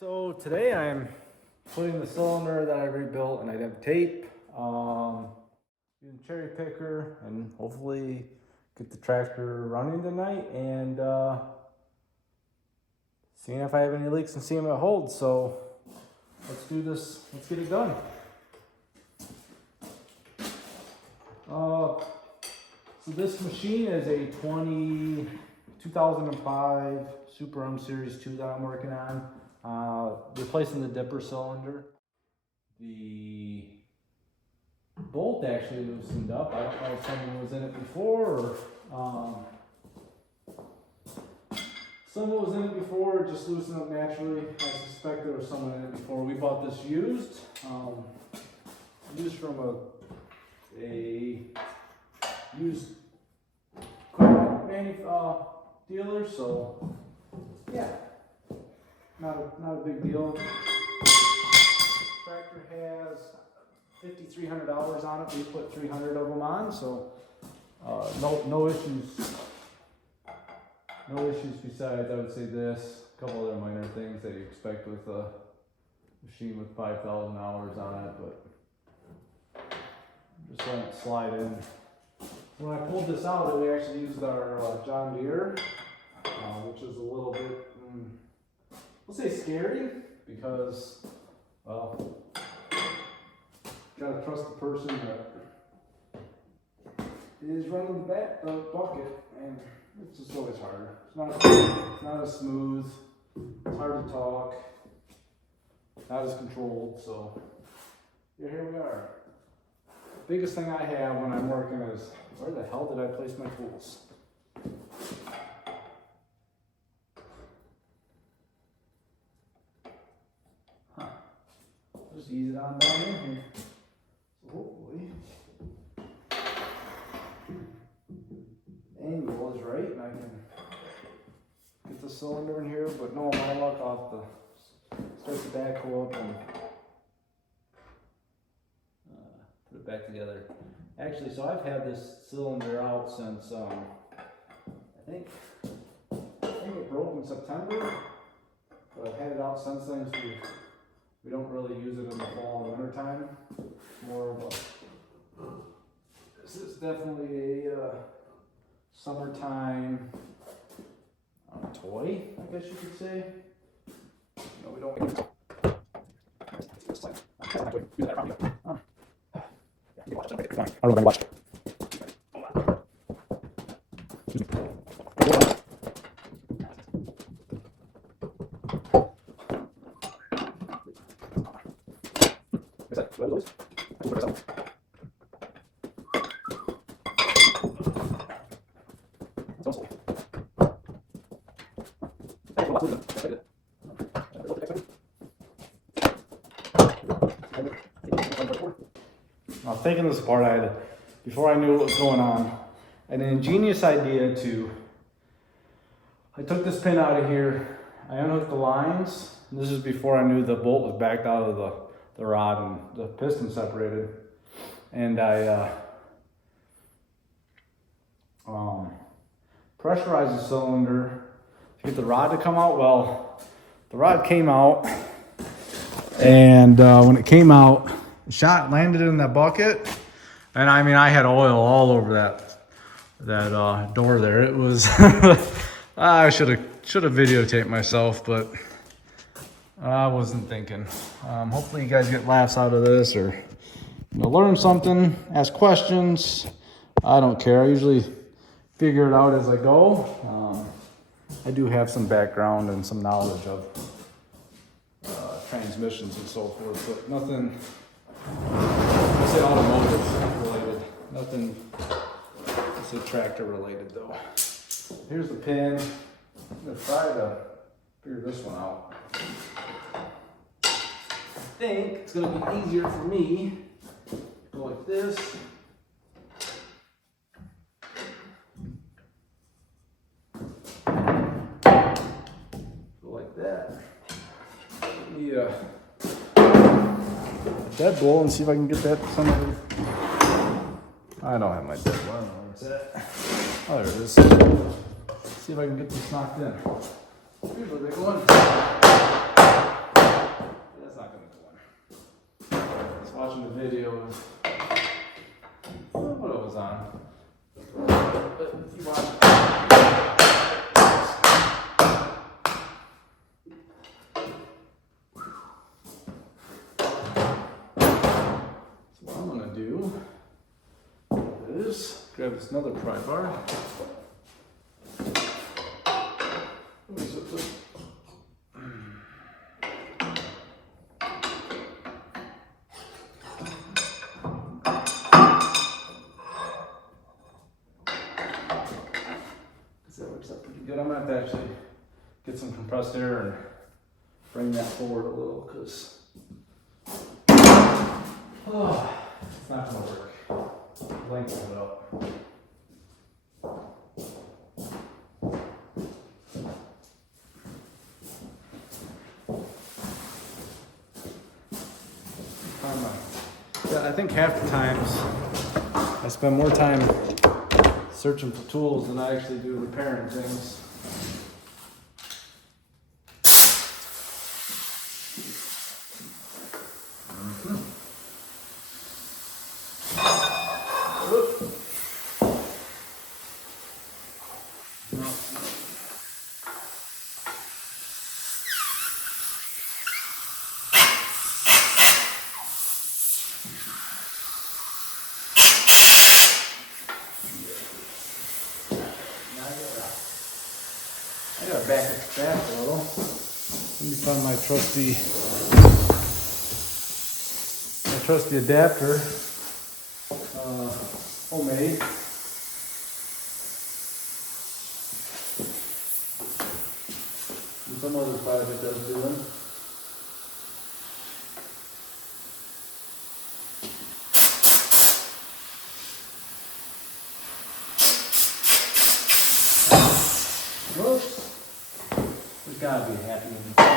So today I'm putting the cylinder that I rebuilt, and I have tape, using cherry picker, and hopefully get the tractor running tonight, and seeing if I have any leaks and seeing if it holds. So let's do this. Let's get it done. So this machine is a 2005 Super M Series 2 that I'm working on. Replacing the dipper cylinder. The bolt actually loosened up. I don't know if someone was in it before or someone was in it before, it just loosened up naturally. I suspect there was someone in it before. We bought this used from a used equipment dealer, so yeah, not a big deal. Tractor has $5,300 on it. We put 300 of them on, so no issues. No issues besides, I would say this, a couple other minor things that you expect with a machine with 5,000 hours on it, but just let it slide in. When I pulled this out, we actually used our John Deere, which is a little bit, we'll say scary, because, well, you gotta trust the person that is running the bucket, and it's just always harder. It's not as smooth, it's hard to talk, not as controlled, so yeah, here we are. Biggest thing I have when I'm working is, where the hell did I place my tools? Huh. Just ease it on down in here. So hopefully the angle is right and I can get the cylinder in here, but no, my luck, I'll have to start the backhoe up and put it back together. Actually, so I've had this cylinder out since I think it broke in September, but I've had it out since then. So we don't really use it in the fall and winter time. More of a, this is definitely a summertime toy, I guess you could say. No, we don't. I don't know what. I was taking this apart. Before I knew what was going on, I had an ingenious idea I took this pin out of here, I unhooked the lines. This is before I knew the bolt was backed out of the rod and the piston separated. And I pressurized the cylinder to get the rod to come out. Well, the rod came out, and when it came out, the shot landed in that bucket. And I mean, I had oil all over that door there. It was, I should have videotaped myself, but I wasn't thinking. Hopefully you guys get laughs out of this, or learn something, ask questions. I don't care. I usually figure it out as I go. I do have some background and some knowledge of transmissions and so forth, but nothing, let's say automotive related. Nothing, let's say tractor related though. Here's the pin. I'm gonna try to figure this one out. I think it's gonna be easier for me to go like this. Go like that. Yeah. Dead blow and see if I can get that somewhere. I don't have my dead blow. I don't know where it's at. Oh, there it is. See if I can get this knocked in. Here's a big one. that's not gonna go in. I was watching the video of what it was on. But you watch it. So what I'm gonna do is grab this another pry bar. That works out pretty good. I'm gonna have to actually get some compressed air and bring that forward a little because it's not gonna work. Lengthen it up. I think half the times I spend more time searching for tools than I actually do repairing things. I gotta back it back a little. Let me find my trusty adapter. Homemade. And some other project I was doing. Whoops. There's gotta be a happy in the corner.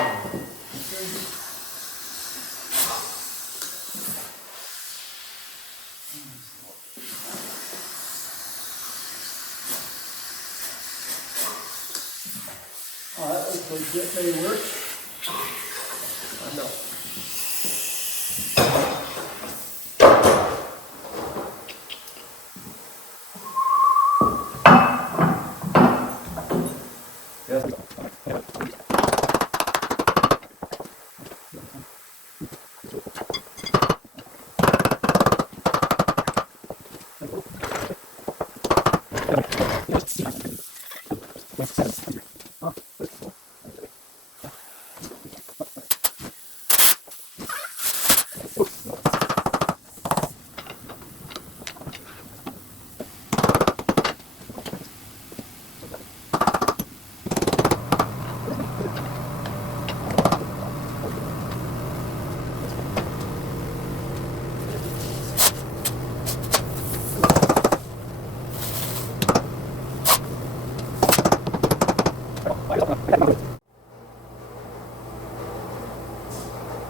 Oh, that looks like it may work. I know. Yes.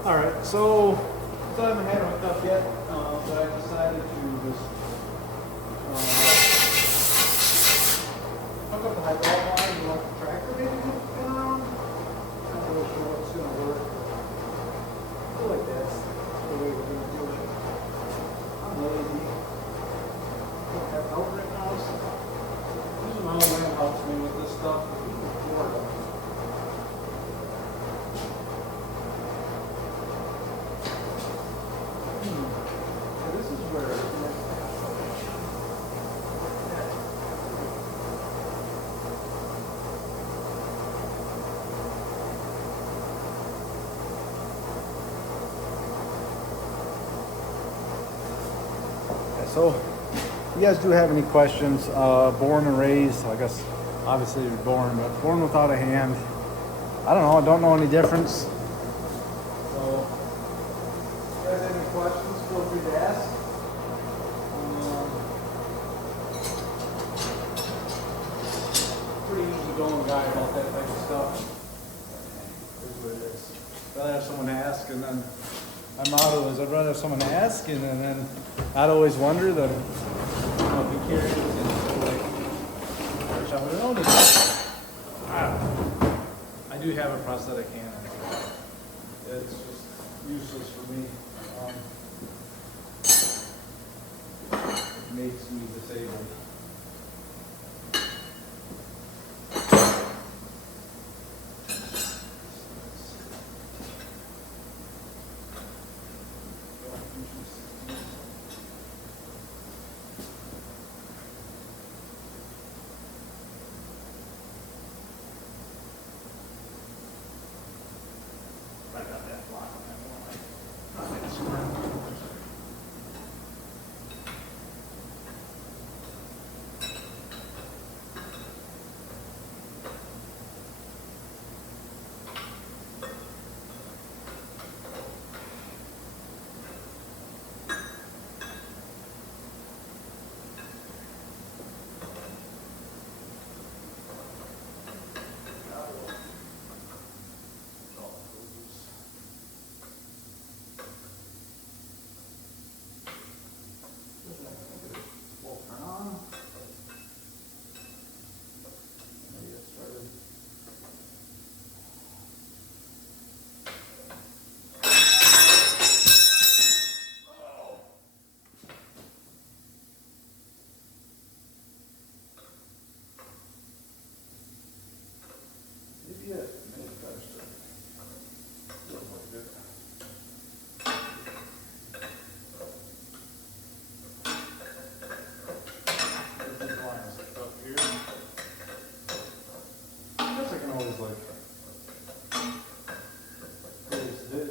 Alright, so I haven't had it hooked up yet, but I decided to just hook up the hydraulic line and let the tractor maybe hook down. I'm not really sure what's going to work. I feel like that's the way we're going to do it. I'm lazy. I don't have help right now, so usually my old man helps me with this stuff. He's in Florida. So, if you guys do have any questions, born and raised, I guess obviously you're born, but born without a hand. I don't know any difference. So, if you guys have any questions, feel free to ask. Pretty easygoing guy about that type of stuff. Here's what it is. I'd rather have someone ask, and then my motto is I'd rather have someone ask, and then I'd always wonder than be curious and like search out what it only is. I do have a prosthetic hand. It's just useless for me. It makes me disabled. I got that block on that one. I think it's around.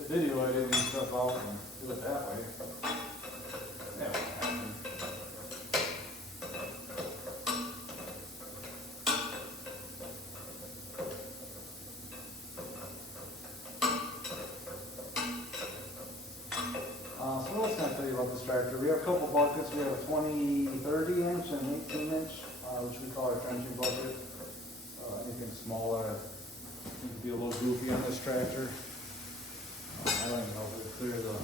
Video editing stuff out and do it that way. Yeah, so what else can I tell you about this tractor? We have a couple buckets. We have a 30 inch and an 18 inch, which we call our trenching bucket. Anything smaller, it can be a little goofy on this tractor. I don't even know if it'll clear the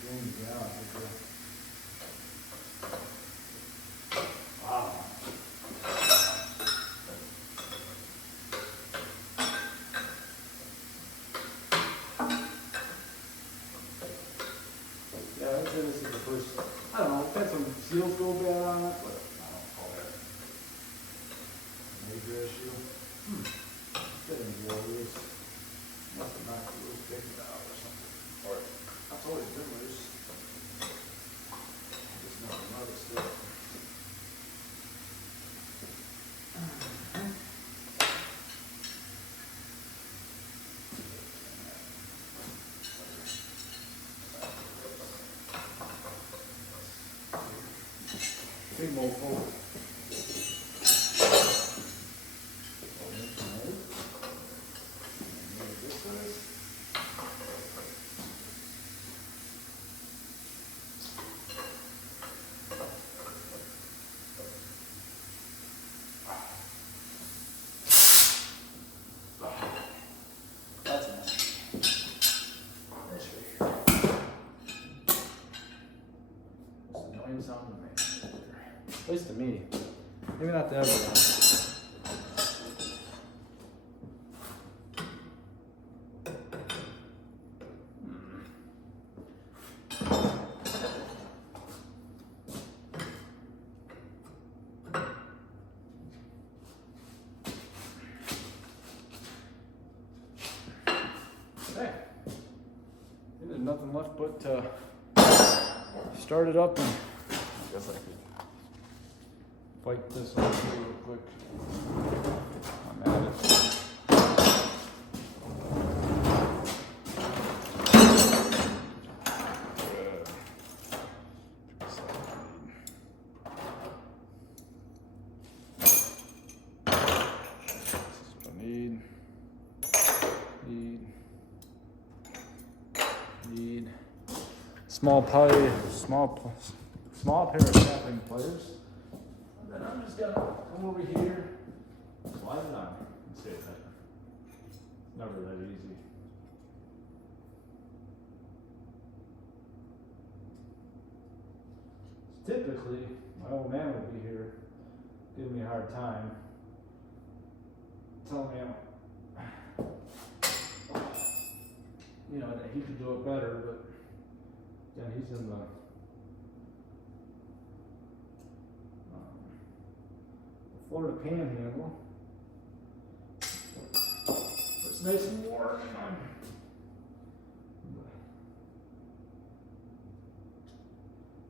green, to be honest with you. Wow. Yeah, I'd say this is the first, I don't know, we've had some seals go bad on it, but I don't call that a major issue. Didn't go loose. Must have knocked the roof taken out or something. Or that's always been loose. I just never noticed it. Big mofo. Sound to me. At least to me. Maybe not to everyone. Hey, there's nothing left but to start it up and I guess I could fight this off real quick. I'm at it. Need small pair of snapping pliers. And then I'm just gonna come over here, slide it on. Let's see that. Never that easy. Typically, my old man would be here, giving me a hard time, telling me you know, that he could do it better, but again, he's in the Florida Panhandle. It's nice and warm.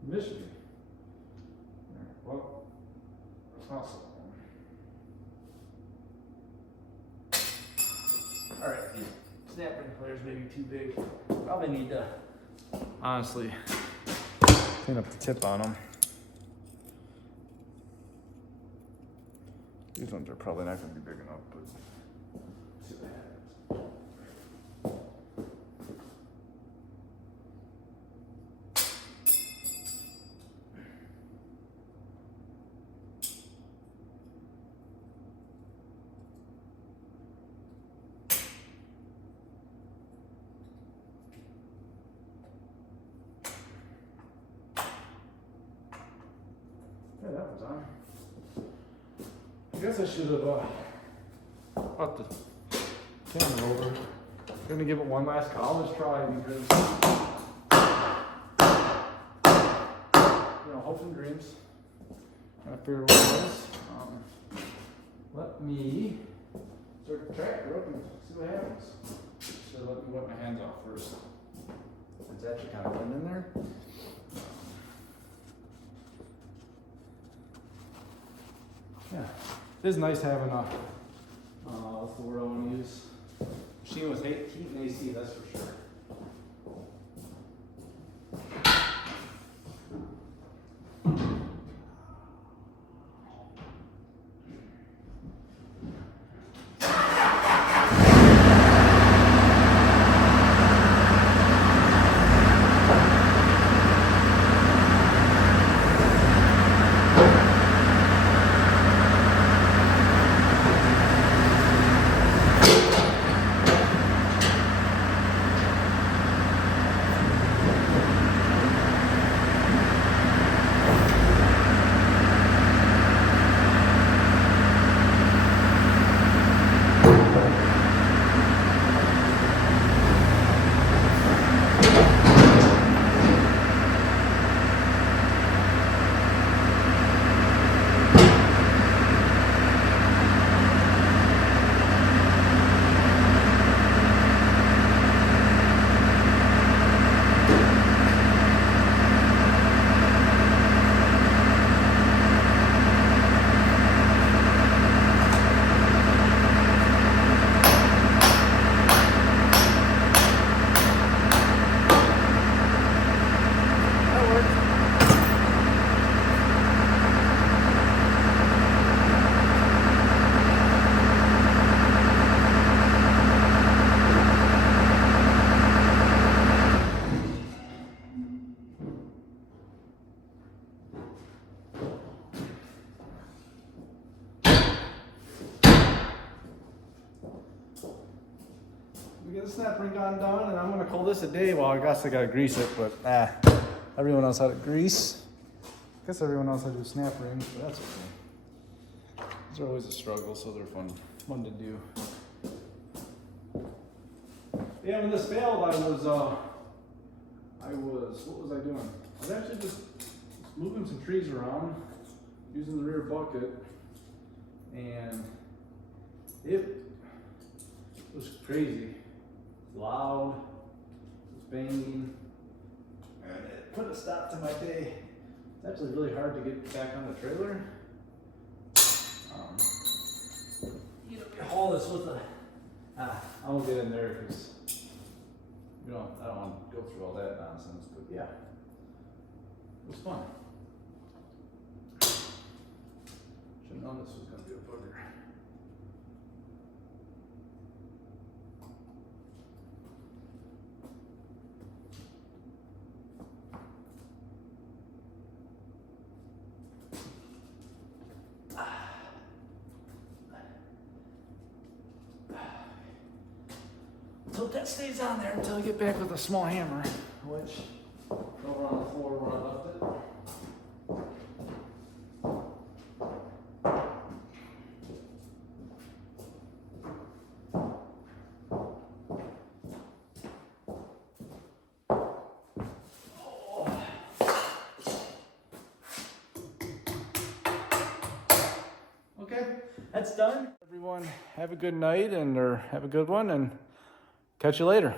Michigan. Well, awesome. All right, snap ring players may be too big. Probably need to, honestly, clean up the tip on them. These ones are probably not going to be big enough, but let's see what happens. Yeah, that was on. I guess I should have brought the camera over. I'm gonna give it one last college try because, you know, hopes and dreams. I figured what it was. Let me start the tractor up and see what happens. So let me wipe my hands off first. It's actually kind of clean in there. Yeah, it is nice having a, what's the word I want to use? Machine with heat and AC, that's for sure. We get the snap ring on done, and I'm gonna call this a day. Well, I guess I gotta grease it, but everyone knows how to grease. I guess everyone knows how to do snap rings, but that's okay. These are always a struggle, so they're fun to do. Yeah, when this failed, what was I doing? I was actually just moving some trees around, using the rear bucket, and it was crazy. Loud, it was banging, and it put a stop to my day. It's actually really hard to get back on the trailer. You know, you haul this with a, I won't get in there because I don't want to go through all that nonsense, but yeah, it was fun. Should have known this was going to be a booger. So that stays on there until I get back with a small hammer, which over on the floor where I left it. That's done. Everyone, have a good night or have a good one, and catch you later.